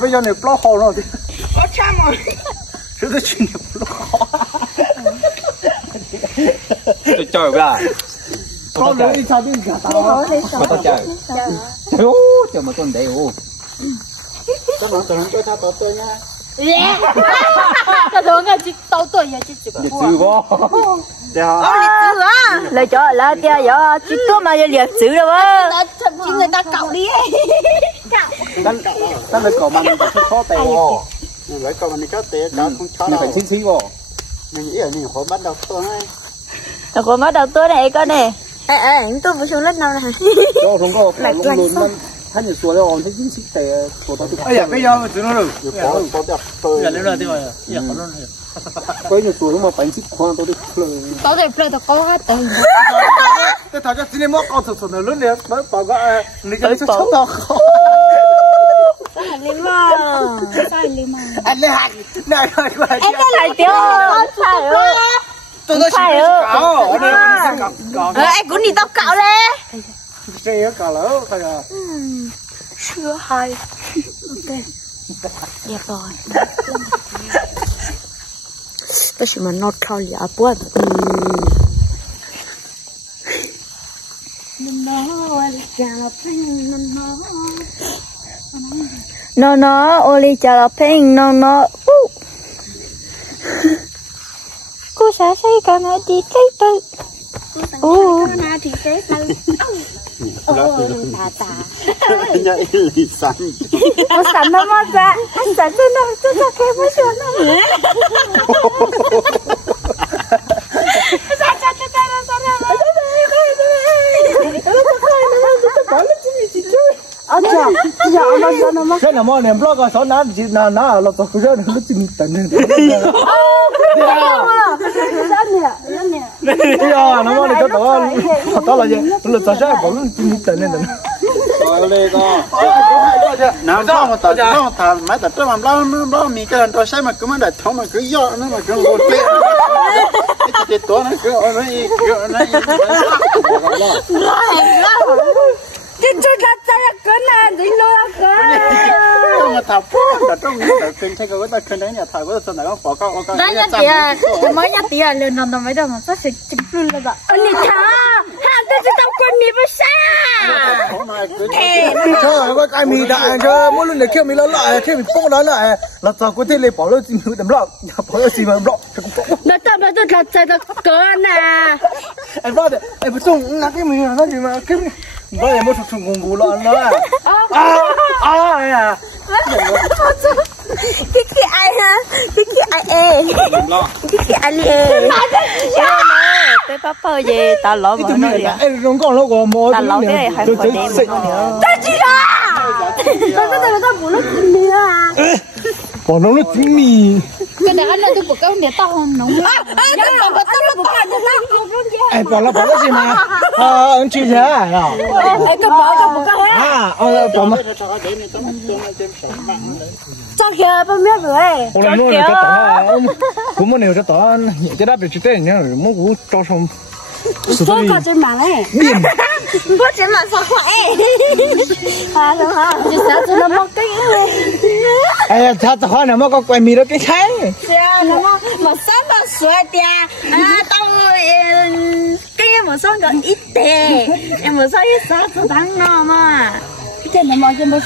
bây giờ này bao hồ rồi. Có cha mà. Chứ tôi chuyên nghiệp bao. Tôi chơi ra. Con nữa đi sao đi cả tao. Mà tao chơi. Ô, chờ mà con đấy ô. Các bạn tụi nó tôi tao tôi nha. Tao tưởng là chị tao tuổi ya chị Nhiệt sư vô. Lời cho là tia giờ chị tôi mà liệt chữ đâu á. Thậm chí người ta cạo đi. Ta lấy cỏ mà mình phải khó tè. Mình lấy cỏ mà mình khó tè, đã không cho Mình phải chín xí vô. Mình nghĩ là mình khó bắt đầu tôi này. Có bắt đầu tôi này con này. Tôi vừa xuống lớp nào này. Cho không có phải luôn luôn. Hắn nhiều số đó, thấy chín xí tè của tao. Bây giờ tụi nó rồi. Có đẹp tôi. Giờ lên rồi thì mà. Giờ có luôn rồi. Có nhiều số mà bánh chip khoan tôi đi phơi. Tao để phơi tao có hết từ. Tôi thấy cái gì mà con thật nó lớn đẹp, nó bảo cái người cái số chống đâu. Sai limon. Anh này này này. Em có lại tiêu. Sai ơi. Tôi nói sai ơi. Em cũng đi tao cạo lên. Xe cạo lỡ phải à. Chưa hay. Ok. Đẹp rồi. Tôi chỉ mà nốt khao lẻ buồn. Nó oli chả là pin nó cô sẽ xây cái này thì cái tự cái này thì cái tự tà Nhà Eli San. San nó mất ra anh San nó cái mới sửa nó Cái nào mà niệm blog số nào chỉ nào là tôi cứ nó chỉ tận nên. Nó mà này đó là gì? Nó là sao cũng chỉ tận nên. Rồi đây đó. Nào sao mà tao mấy tao cho mà lo mì cái tôi sai mà cứ mà để thong mà cứ do nó mà cứ ngồi kia. Cái tổ nó cứ nó Chứ là sao cái này đi luôn trong mà thảo phố là trong những cái kênh thấy cái kênh đấy nhà thảo có tuần nào có có đó nhá tía mới nhá tía lên nó mới đâu mà sao sẽ chụp luôn là vậy anh đi thả hàng tôi tao quên mì bớt xa trời ơi cái mì đại chứ mỗi lần để kêu mì lớn lại kêu mì phong lớn lại là tao có thể lấy bỏ lỡ gì đấm lợn bỏ lỡ gì mà đấm lợn nó tao là chạy tao cỡ nè em nói em phải trông là cái mì nó gì mà cái bây giờ mới trồng ngủ lợn nữa cái ai ha cái ai cái ai lê cái papa gì tao lỡ mà nó đi em không còn lâu của mua tao lỡ cái này hay phải để tao chỉ là tao bù lót mì à bỏ nó trứng mì cái này anh là tôi bù cái này tao không nóng em bỏ nó gì mà anh chị thế à em cứ bỏ cái bỏ mà cho kìa bao nhiêu rồi hôm nay nó cái tỏ cũng muốn nhiều cái tỏ cái đáp được chữ tên nhá muốn cũng cho xong số có trên mạng ấy có trên mạng sao vậy đúng không chỉ sao cho nó mất cái em thật hỏi nào mà có quay mì đó cái thế nó mà sáng tao sửa tia tao cái mà sáng còn ít tè em mà sáng ít sao tao thắng nó mà cái này mà trên bao